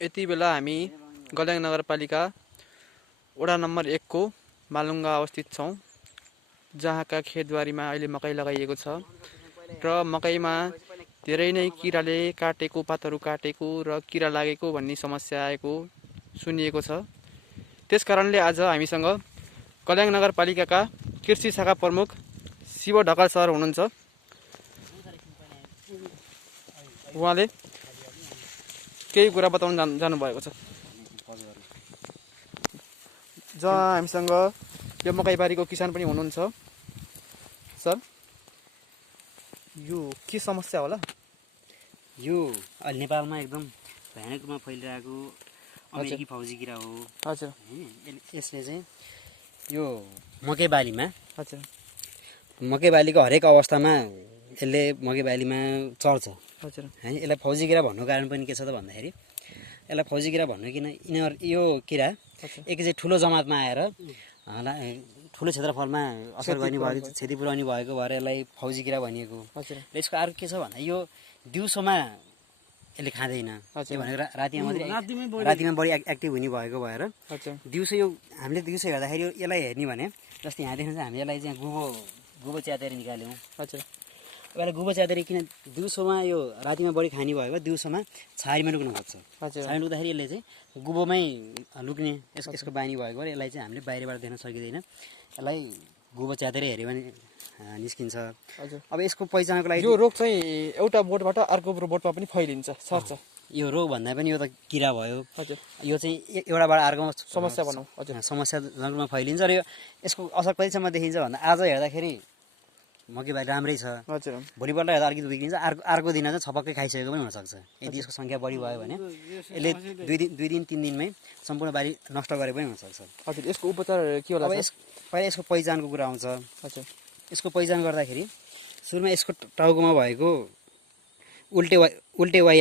यति बेला हामी गल्याङ नगरपालिका वडा नम्बर 1 को मालुङ्गा अवस्थित छौँ, जहाँका खेतबारीमा अहिले मकै लगाइएको छ र मकैमा धेरै नै किराले काटेको, पातहरू काटेको र किरा लागेको भन्ने समस्या आएको सुनिएको छ। त्यसकारणले आज हामीसँग गल्याङ नगरपालिकाका कृषि शाखा प्रमुख शिव ढकाल सर हुनुहुन्छ। उहाँले केही कुरा बताउन जानुभएको छ। जहाँ हामीसँग यो मकैबारीको किसान पनि हुनुहुन्छ। सर, यो के समस्या होला? यो अहिले नेपालमा एकदम भयानक रूपमा फैलिरहेको अमेरिकी फौजी किरा हो। हजुर। यसले चाहिँ यो मकै बालीमा, हजुर, मकै बालीको हरेक अवस्थामा यसले मकै बालीमा चढ्छ। हजुर। होइन, यसलाई फौजी किरा भन्नु कारण पनि के छ त भन्दाखेरि, यसलाई फौजी किरा भन्नु किन, यिनीहरू यो किरा एकैचोटि ठुलो जमातमा आएर ठुलो क्षेत्रफलमा असर गर्ने भएको, क्षति पुर्याउने भएको भएर यसलाई फौजी किरा भनिएको। हजुर। र यसको अर्को के छ भन्दा यो दिउँसोमा यसले खाँदैन, त्यो भनेको रातिमा बढी एक्टिभ हुने भएको भएर दिउँसो यो हामीले दिउँसो हेर्दाखेरि यसलाई हेर्ने भने जस्तै यहाँ देख्नु चाहिँ हामी यसलाई चाहिँ गुबो च्यातेर निकाल्यौँ। हजुर। यसलाई गुबो च्यातेर किन दिउँसोमा यो रातिमा बढी खाने भएको दिउँसोमा छारीमा लुक्नु खोज्छ। छारीमा लुक्दाखेरि यसले चाहिँ गुबोमै लुक्ने यसको बानी भएको भएर यसलाई चाहिँ हामीले बाहिरबाट देख्न सकिँदैन। यसलाई गुबो च्यातेर हेऱ्यो भने निस्किन्छ। अब यसको पहिचानको लागि यो रोग चाहिँ एउटा बोटबाट अर्को बोटमा पनि फैलिन्छ, सर्छ। यो रोग भन्दा पनि यो त किरा भयो। हजुर। यो चाहिँ एउटाबाट अर्कोमा समस्या भनौँ। हजुर, समस्याजनकमा फैलिन्छ र यो यसको असर कतिसम्म देखिन्छ भन्दा आज हेर्दाखेरि मकै बाली राम्रै छ। हजुर। भोलिपल्ट हेर्दा अलिकति बिग्रिन्छ, अर्को दिन चाहिँ छपक्कै खाइसकेको पनि हुनसक्छ। यदि यसको सङ्ख्या बढी भयो भने यसले 2 दिन 3 दिनमै सम्पूर्ण बाली नष्ट गरे पनि हुनसक्छ। हजुर। यसको उपचार के होला? अब पहिला यसको पहिचानको कुरा आउँछ। हजुर। यसको पहिचान गर्दाखेरि सुरुमा यसको टाउकोमा भएको उल्टे वाइ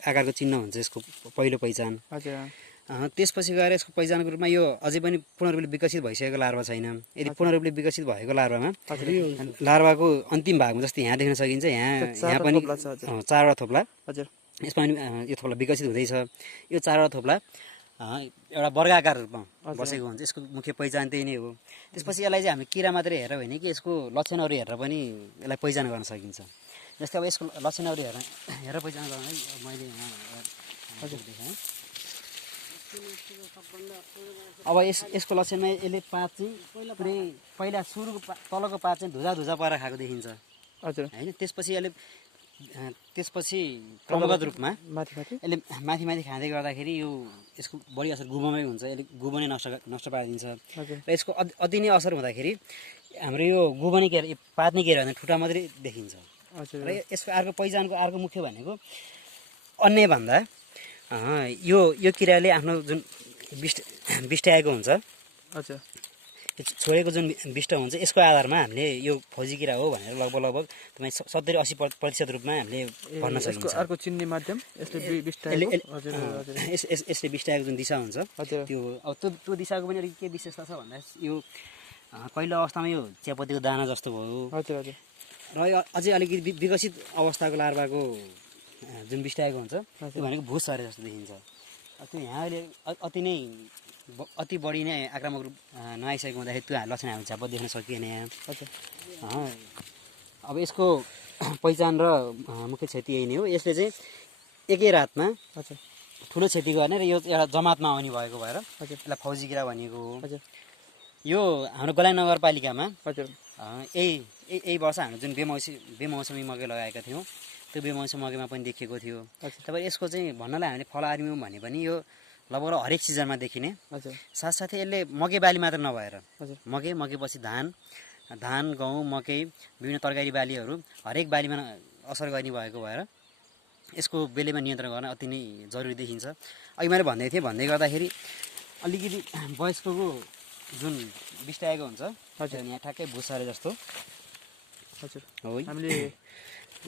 आकारको चिन्ह हुन्छ यसको पहिलो पहिचान। हजुर। त्यसपछि गएर यसको पहिचानको रूपमा यो अझै पनि पूर्ण रूपले विकसित भइसकेको लार्वा छैन। यदि पूर्ण रूपले विकसित भएको लार्वामा लार्वाको अन्तिम भागमा जस्तै यहाँ देख्न सकिन्छ, यहाँ पनि 4वटा थोप्ला। हजुर। यसमा पनि यो थोप्ला विकसित हुँदैछ। यो 4वटा थोप्ला एउटा वर्गाकार रूपमा बसेको हुन्छ। यसको मुख्य पहिचान त्यही नै हो। त्यसपछि यसलाई चाहिँ हामी किरा मात्रै हेरेर होइन कि यसको लक्षणहरू हेरेर पनि यसलाई पहिचान गर्न सकिन्छ। जस्तै अब यसको लक्षणहरू हेरेर पहिचान गर्न मैले देखाएँ। अब यसको लक्षणमा यसले पात चाहिँ पुरै पहिला सुरुको तलको पात चाहिँ धुजा परेर खाएको देखिन्छ। हजुर। होइन, त्यसपछि क्रमगत रूपमा यसले माथि खाँदै गर्दाखेरि यो यसको बढी असर गुबोमै हुन्छ। यसले गुबो नै नष्ट पारिदिन्छ। र यसको अति नै असर हुँदाखेरि हाम्रो यो गुबो नै केयर, पात नै केयर भने ठुटा मात्रै देखिन्छ। र यसको अर्को पहिचानको अर्को मुख्य भनेको अन्य भन्दा यो किराले आफ्नो जुन बिस्ट्याएको हुन्छ, हजुर, छोडेको जुन बिष्ट हुन्छ, यसको आधारमा हामीले यो फौजी किरा हो भनेर लगभग तपाईँ 70-80% रूपमा हामीले भन्न सकिन्छ। अर्को चिन्ने माध्यम यसले बिस्ट्याएको जुन दिशा हुन्छ त्यो, अब त्यो दिशाको पनि अलिक के विशेषता छ भन्दा यो पहिलो अवस्थामा यो चियापत्तीको दाना जस्तो भयो। हजुर। हजुर। र अझै अलिकति विकसित अवस्थाको लार्वाको जुन बिस्ट्याएको हुन्छ त्यो भनेको भुस सरे जस्तो देखिन्छ। त्यो यहाँ अहिले अति बढी नै आक्रामक रूप नआइसकेको हुँदाखेरि त्यो लक्षण हामी झ्याप देख्न सकिएन यहाँ। अब यसको पहिचान र मुख्य क्षति यही नै हो। यसले चाहिँ एकै रातमा ठुलो क्षति गर्ने र यो एउटा जमातमा आउने भएको भएर यसलाई फौजी किरा भनिएको हो। यो हाम्रो गल्याङ नगरपालिकामा यही वर्ष हामीले जुन बेमौसमी मकै लगाएका थियौँ त्यो बेमौसमी मकैमा पनि देखिएको थियो। तब यसको चाहिँ भन्नलाई हामीले फल आर्म्यौँ भने पनि यो लगभग हरेक सिजनमा देखिने। साथसाथै यसले मकै बाली मात्र नभएर मकैपछि धान, गहुँ, मकै, विभिन्न तरकारी बालीहरू हरेक बालीमा असर गर्ने भएको भएर यसको बेलेमा नियन्त्रण गर्न अति नै जरुरी देखिन्छ। अघि मैले भन्दै गर्दाखेरि अलिकति वयस्कको जुन बिस्ट्याएको हुन्छ यहाँ ठ्याक्कै भुसरे जस्तो हो, हामीले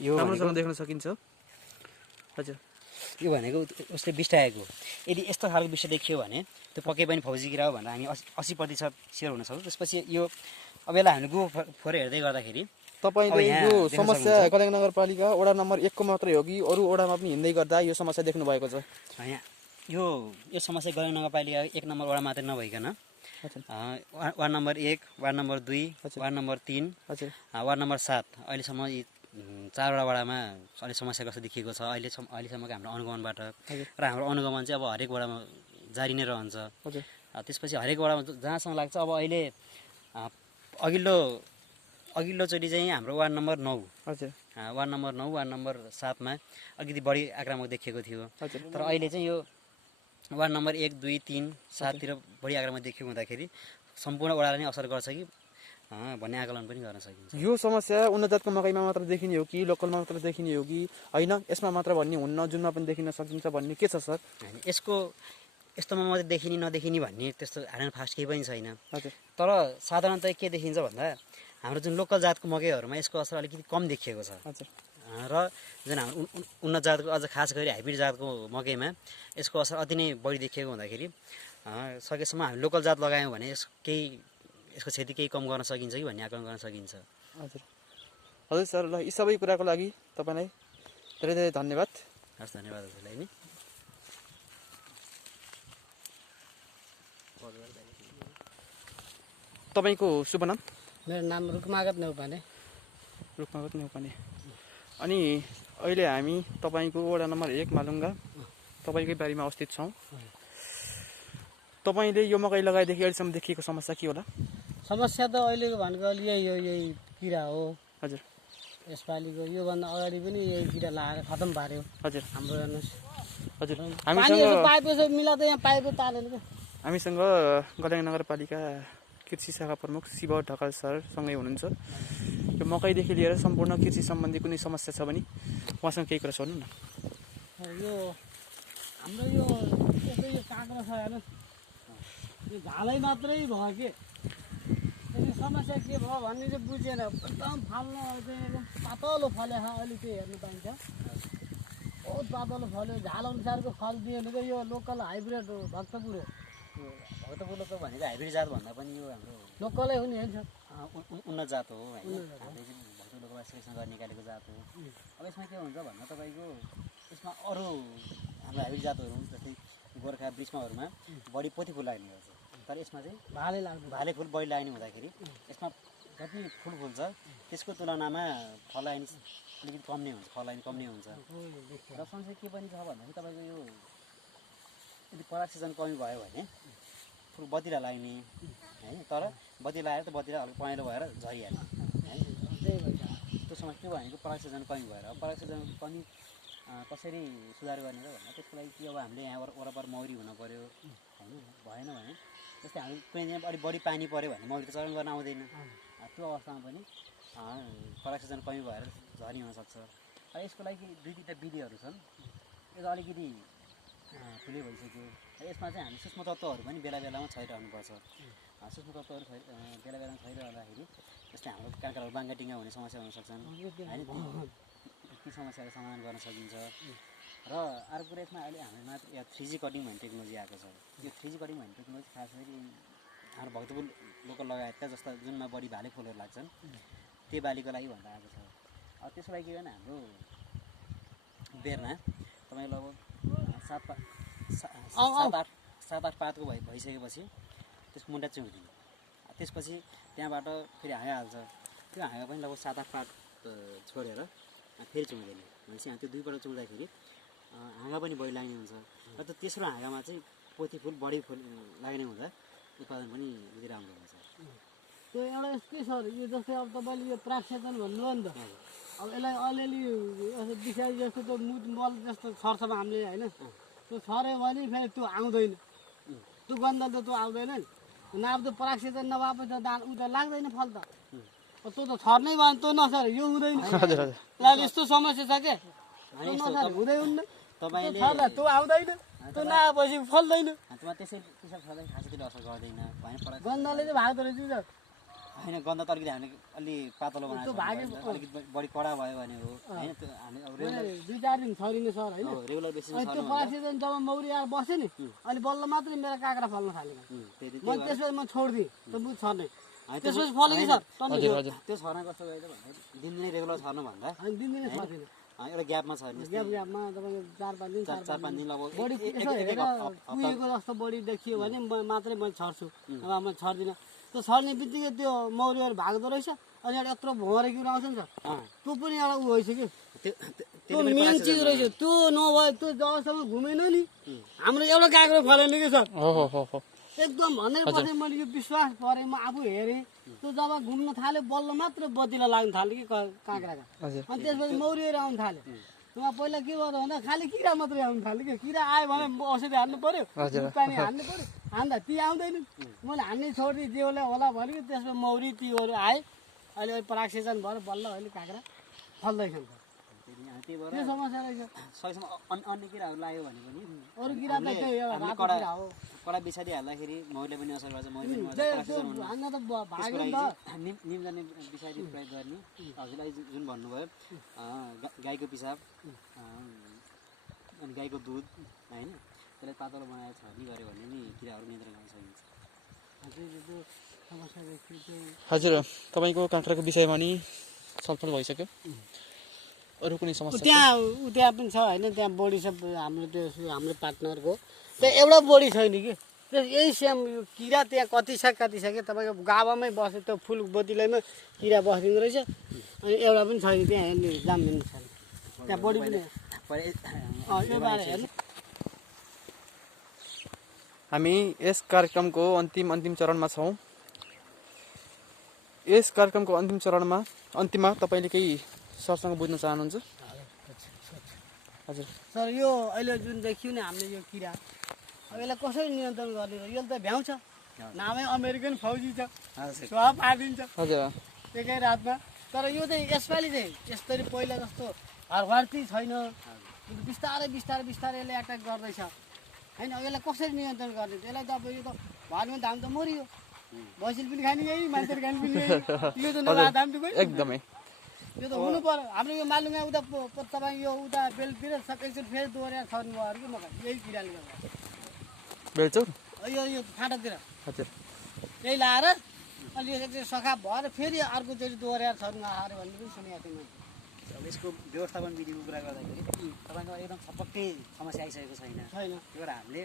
यो राम्रोसँग देख्न सकिन्छ। हजुर। यो भनेको उसले बिस्ट्याएको। यदि यस्तो खालको विषय देखियो भने त्यो पक्कै पनि फौजी किरा हो भनेर हामी 80% स्योर हुन सक्छौँ। त्यसपछि यो अब यसलाई हामीले गुबो फोरेर हेर्दै गर्दाखेरि तपाईँले अब यहाँ यो देख्न समस्या गलेङ नगरपालिका वडा नम्बर 1 को मात्रै हो कि अरू वडामा पनि हिँड्दै गर्दा यो समस्या देख्नु भएको छ? यहाँ यो समस्या गलेङ नगरपालिका 1 नम्बर वडा मात्रै नभइकन ward number 1, ward number 2, ward number 3, हजुर वार्ड नम्बर 7 अहिलेसम्म यी 4वटा वडामा अलिक समस्या कस्तो देखिएको छ अहिलेसम्मको हाम्रो अनुगमनबाट। र हाम्रो अनुगमन चाहिँ अब हरेक वडामा जारी नै रहन्छ। हजुर त्यसपछि हरेक वडामा जहाँसम्म लाग्छ अब अहिले अघिल्लोचोटि चाहिँ हाम्रो वार्ड नम्बर 9 हजुर वार्ड नम्बर 9 वार्ड नम्बर 7मा अलिकति बढी आक्रामक देखिएको थियो। हजुर तर अहिले चाहिँ यो वार्ड नम्बर 1, 2, 3, 7 तिर बढी आक्रामक देखिएको हुँदाखेरि सम्पूर्ण वडालाई नै असर गर्छ कि भन्ने आकलन पनि गर्न सकिन्छ। यो समस्या उन्नत जातको मकैमा मात्र देखिने हो कि लोकलमा मात्र देखिने हो कि होइन यसमा मात्र भन्ने हुन्न जुनमा पनि देखिन सकिन्छ भन्ने के छ सर? यसको यस्तोमा मात्रै देखिने नदेखिने भन्ने त्यस्तो हार्ड एन्ड फास्ट केही पनि छैन। हजुर तर साधारणतः के देखिन्छ भन्दा हाम्रो जुन लोकल जातको मकैहरूमा यसको असर अलिकति कम देखिएको छ। हजुर र जुन हाम्रो उन्नत जातको अझ खास गरी हाइब्रिड जातको मकैमा यसको असर अति नै बढी देखिएको हुँदाखेरि सकेसम्म हामी लोकल जात लगायौँ भने यसको क्षति केही कम गर्न सकिन्छ कि भन्ने आकलन गर्न सकिन्छ। हजुर हजुर सर, ल यी सबै कुराको लागि तपाईँलाई धेरै धेरै धन्यवाद। हस्, धन्यवाद हजुरलाई नि। तपाईँको शुभ नाम? मेरो नाम रुकमागत नेउपाने। रुकमागत नेउपाने। अनि अहिले हामी तपाईँको वडा नम्बर 1 मालुङ्गा तपाईँकै बारीमा अवस्थित छौँ। तपाईँले यो मकै लगाएदेखि अहिलेसम्म देखिएको समस्या के होला? समस्या त अहिलेको भनेको यही किरा हो। हजुर यसपालिको योभन्दा अगाडि पनि यही किरा लगाएर खतम पार्यो हजुर हाम्रो। हेर्नुहोस् हजुर पानीहरू पाइप यसो मिलाउँदा यहाँ पाइप तानेर क्या। हामीसँग गलेङ नगरपालिका कृषि शाखा प्रमुख शिव ढकाल सर सँगै हुनुहुन्छ। यो मकैदेखि लिएर सम्पूर्ण कृषि सम्बन्धी कुनै समस्या छ भने उहाँसँग केही कुरा सोध्नु न। यो हाम्रो यो काँक्रो छ हेर्नुहोस्, यो झालै मात्रै भयो कि समस्या के भयो भन्ने चाहिँ बुझेन। एकदम फाल्न चाहिँ एकदम पातलो फले अहिले चाहिँ हेर्नु पाइन्छ, बहुत पातलो फल्यो। झाल अनुसारको फल दियो भने चाहिँ यो लोकल हाइब्रिड हो, भक्तपुर हो। भक्तपुर लोकल भनेको हाइब्रिड जात भन्दा पनि यो हाम्रो लोकलै हो नि होइन सर, उन्नत जात हो होइन। हामीले चाहिँ भक्तपुर लोकल सेलेक्सन गरेर निकालेको जात हो। अब यसमा के हुन्छ भन्दा तपाईँको यसमा अरू हाम्रो हाइब्रिड जातहरू जस्तै गोर्खा ब्रिजमाहरूमा बढी पोथी फुल लाग्ने गर्छ, तर यसमा चाहिँ भाले लाग्छ। भाले फुल बढी लाग्ने हुँदाखेरि यसमा जति फुल फुल्छ त्यसको तुलनामा फलाइन अलिकति कम नै हुन्छ, फलाइन कम नै हुन्छ। र सँगसँगै के पनि छ भन्दाखेरि तपाईँको यो यदि परागसेचन कमी भयो भने फुल बतिला लाग्ने होइन, तर बतिला आएर त बतिला अलिक पहेँलो भएर झरिहाल्ने है। त्यो समस्या के भनेको परागसेचन कमी भएर। अब परागसेचन कमी कसरी सुधार गर्ने र भन्दा त्यसको लागि के अब हामीले यहाँ वरपर मौरी हुन पऱ्यो होइन। भएन भने जस्तै हामी कुनै दिन अलिक बढी पानी पऱ्यो भने मौरी त चरण गर्न आउँदैन। त्यो अवस्थामा पनि परागसेचन कमी भएर झरी हुनसक्छ। यसको लागि 2-3टा विधिहरू छन्। यो त अलिकति ठुलै भइसक्यो। यसमा चाहिँ हामी सूक्ष्म तत्त्वहरू पनि बेला बेलामा छरिरहनुपर्छ। सूक्ष्म तत्त्वहरू बेला बेलामा छरिरहँदाखेरि जस्तै हाम्रो काँक्राहरू बाङ्गाटिङ्गा हुने समस्या हुनसक्छन् होइन, ती समस्याको समाधान गर्न सकिन्छ। र अर्को कुरा यसमा अहिले हाम्रोमा 3G कटिङ भन्ने टेक्नोलोजी आएको छ। यो 3G कटिङ भन्ने टेक्नोलोजी खास गरी हाम्रो भक्तपुर लोकल लगायतका जस्ता जुनमा बढी भाले फुलहरू लाग्छन् त्यो बालीको लागि भनेर आएको छ। अब त्यसको लागि के भने हाम्रो बेरमा तपाईँ लगभग 7-8 पातको भइसकेपछि त्यसको मुन्टा चिउँदिने। त्यसपछि त्यहाँबाट फेरि हाँगा हाल्छ। त्यो हाँगा पनि लगभग 7-8 पात छोडेर फेरि चिउँदिने। भनेपछि त्यो 2 पल्ट चिउँदाखेरि हाँगा पनि बढी लाग्ने हुन्छ। र त्यो तेस्रो हाँगामा चाहिँ पोथी फुल बढी फुल लाग्ने हुँदा उत्पादन पनि अलिक राम्रो हुन्छ। त्यो एउटा यस्तै सर, यो जस्तै अब तपाईँले यो परागसेचन भन्नुभयो नि त, अब यसलाई अलिअलि यसो बिसारी जस्तो त्यो मुट मल जस्तो छर्छ हामीले होइन, त्यो छर्यो भने फेरि त्यो आउँदैन, त्यो गन्धले त त्यो आउँदैन नि। अब त्यो परागसेचन नभएपछि त उ त लाग्दैन फल त। त्यो त छर्नै भयो भने त्यो नसर यो हुँदैन। यसलाई यस्तो समस्या छ क्या, हुँदै हुन्न। तपाईँले त्यो आउँदैन, त्यो नआएपछि फल्दैन। त्यसै त्यसो छँदै खासै त्यसले असर गर्दैन होइन। गन्धले चाहिँ भाग्दो रहेछ नि त होइन, गन्ध त अलिकति हामीले अलि पातलो बनाएको अलिकति बढी कडा भयो भने हो होइन। त्यो हामी अब 2-4 दिन छरिने सर होइन। रेगुलर बेसिसमा त्यो परागसेचन जब मौरी आएर बस्यो नि अनि बल्ल मात्रै मेरो काँक्रा फल्न थालेको। म त्यसपछि म छोडिदिएँ त्यो मुख छर्ने। त्यसपछि फल्यो कि सर टन्नी हजुर हजुर त्यो छर्न कस्तो गयो भन्दा दिनदिनै रेगुलर छर्नु भन्दा अनि दिनदिनै छर्दिन एउटा ग्यापमा छर्ने ग्यापमा तपाईँको 4-5 दिन 4-5 दिन लगभग बढी यसो हेरेर कुहिएको जस्तो बढी देखियो भने मात्रै मैले छर्छु अब म छर्दिनँ त्यो छर्ने बित्तिकै त्यो मौरीहरू भाग्दो रहेछ अनि एउटा यत्रो भुँरे किरा आउँछ नि सर त्यो पनि एउटा ऊ रहेछ कि त्यो मेन चिज रहेछ त्यो नभए त्यो जबसम्म घुमेन नि हाम्रो एउटा काँक्रो फलेन कि सर हो एकदम भन्दै पछि मैले यो विश्वास गरेँ म आफू हेरेँ त्यो जब घुम्न थाल्यो बल्ल मात्र बत्तीलाई लाग्न थाल्यो कि काँक्राका हजुर अनि त्यसपछि मौरीहरू आउनु थाल्यो उहाँ पहिला के गर्दा भन्दा खालि किरा मात्रै आउनु थाल्यो कि किरा आयो भने औषधि हान्नु पर्यो पानी हान्नु पर्यो हान्दा ती आउँदैन मैले हान्ने छोडिदिएँ जेले होला भन्यो कि त्यसमा मौरी तीहरू आए अहिले परागसेचन भएर बल्ल अहिले काँक्रा फल्दैछन् त्यही भएर त्यो समस्या रहेछ सकेसम्म अन्य किराहरू लाग्यो भने पनि अरू किरा त त्यही एउटा हामीले रातो किरा हो कडा बिसादी हाल्दाखेरि मौरीले पनि असर गर्छ मौरी पनि त्यो हान्न त भाग्यो नि त निम जाने बिसादी प्रयोग गर्ने हजुरलाई जुन भन्नुभयो गाईको पिसाब अनि गाईको दुध होइन त्यसलाई पातलो बनाएर छर्नी गऱ्यो भने नि किराहरू नियन्त्रण गर्न सकिन्छ त्यो समस्या देखियो त्यो हजुर तपाईँको काँक्राको विषयमा नि छलफल भइसक्यो अरू कुनै समस्या त्यहाँ पनि छ होइन त्यहाँ बोडी छ हाम्रो त्यो हाम्रो पार्टनरको त्यहाँ एउटा बोडी छैन कि त्यो यही सेम यो किरा त्यहाँ कति छ कि तपाईँको गावामै बस्यो त्यो फुल बोतीलैमा किरा बसिदिँदो रहेछ अनि एउटा पनि छैन त्यहाँ हेर्ने जान्दैन छैन त्यहाँ बोडी पनि यो बारे हेर्नु हामी यस कार्यक्रमको अन्तिम चरणमा छौँ यस कार्यक्रमको अन्तिममा तपाईँले केही सरसँग बुझ्न चाहनुहुन्छ हजुर सर यो अहिले जुन देखियो नि हामीले यो किरा अब यसलाई कसरी नियन्त्रण गर्ने र यसले त भ्याउँछ नामै अमेरिकन फौजी छ स्वाहा पारिदिन्छ हजुर एकै रातमा तर यो चाहिँ यसपालि चाहिँ यसरी पहिला जस्तो हरभर्ती छैन बिस्तारै यसले एट्याक गर्दैछ होइन यसलाई कसरी नियन्त्रण गर्ने त्यसलाई त अब यो त भर्नु धाम त मरियो भैँसीले पनि खाने यही मान्छेले खाने पनि यही यो त नभए धाम त गयो एकदमै यो त हुनु पर्यो हाम्रो यो मालुङमा उता तपाईँ यो उता बेलतिर एकचोटि फेरि दोहोऱ्याएर छर्नु भयो अरे कि मकै यही किराले गर्दा बेलचौर यो फाटातिर हजुर यही लाएर अनि यो एकचोटि सखाप भएर फेरि अर्कोचोटि दोहोऱ्याएर छर्नु आएर भन्ने पनि सुनेको थिएँ मैले अब यसको व्यवस्थापन विधिको कुरा गर्दाखेरि तपाईँको एकदम छपक्कै समस्या आइसकेको छैन छैन त्यही भएर हामीले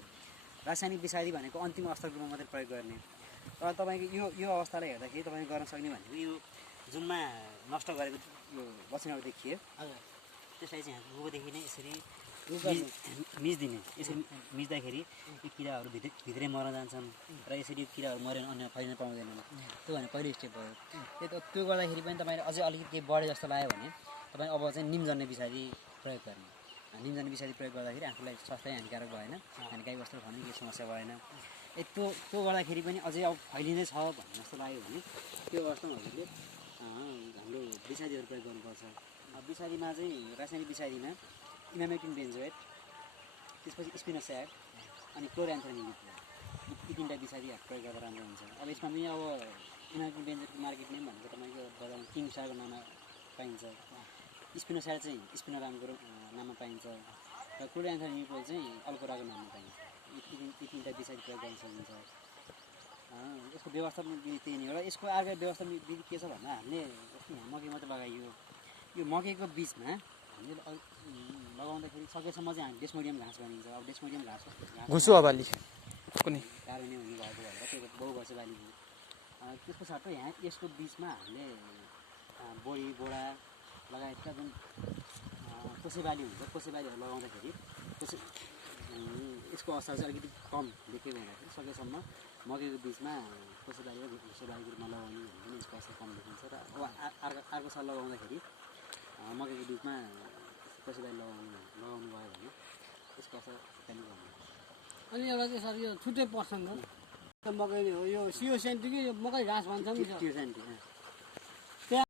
रासायनिक विषादी भनेको अन्तिम अवस्थामा मात्रै प्रयोग गर्ने तर तपाईँको यो अवस्थालाई हेर्दाखेरि तपाईँले गर्न सक्ने भनेको यो जुनमा नष्ट गरेको यो लक्षणहरू देखिए हजुर त्यसलाई चाहिँ गोबरदेखि नै यसरी मिच्दिने यसरी मिच्दाखेरि यो किराहरू भित्रै मर्न जान्छन् र यसरी यो किराहरू मरेर अन्य फैलिन पाउँदैनन् त्यो भने पहिलो स्टेप भयो त्यो गर्दाखेरि पनि तपाईँले अझै अलिकति केही बढे जस्तो लाग्यो भने तपाईँ अब चाहिँ निमजन्य विषादी प्रयोग गर्ने निमजन्य विषादी प्रयोग गर्दाखेरि आफूलाई स्वास्थ्य हानिकारक भएन अनि गाई बस्तु खाने केही समस्या भएन त्यो गर्दाखेरि पनि अझै अब फैलिँदै छ भन्ने जस्तो लाग्यो भने त्यो अवस्थामा हामीले हाम्रो विषादीहरू प्रयोग गर्नुपर्छ विषादीमा चाहिँ रासायनिक विषादीमा इमामेक्टिन बेन्जोएट त्यसपछि स्पिनोसाइड अनि क्लोरएन्थ्रामिन यी तिनवटा विषादीहरू प्रयोग गर्दा राम्रो हुन्छ अब यसमा पनि अब इमामेक्टिन बेन्जोएटको मार्केट नेम भनेको तपाईँको बजारमा किङसारको नाममा पाइन्छ स्पिनोसाइड चाहिँ स्पिनोरामको नाममा पाइन्छ र क्लोरएन्थ्रामिन चाहिँ अल्कोराको नाममा पाइन्छ यी तिनवटा विषादी प्रयोग गर्न सकिन्छ यसको व्यवस्थापन विधि त्यही नै एउटा यसको अर्को व्यवस्थापन विधि के छ भन्दा हामीले जस्तो यहाँ मकै मात्रै लगाइयो यो मकैको बिचमा हामीले लगाउँदाखेरि सकेसम्म चाहिँ हामी डेस्मोडियम घाँस भनिन्छ अब डेस्मोडियम घाँस घुसुवा बाली कुनै कारणीय हुने भएको भएर त्यो बहुवर्ष बाली हो त्यसको साथै यहाँ यसको बिचमा हामीले बोडी बोडा लगायतका जुन कोसे बाली हुन्छ कोसे बालीहरू लगाउँदाखेरि यसको असर चाहिँ अलिकति कम देखेको हुँदाखेरि सकेसम्म मकैको बिचमा कोसे बाली र घुसो बालीको रूपमा लगाउने भने यसको असर कम देखिन्छ र अब अर्को साल लगाउँदाखेरि मकैको बिचमा कोसे बाली लगाउनु भयो भने यसको असर कम गर्नु अनि एउटा चाहिँ सर यो छुट्टै पर्छ नि त मकै हो यो सियो सेन्टी कि मकै घाँस भन्छौँ नि त्यो सेन्टी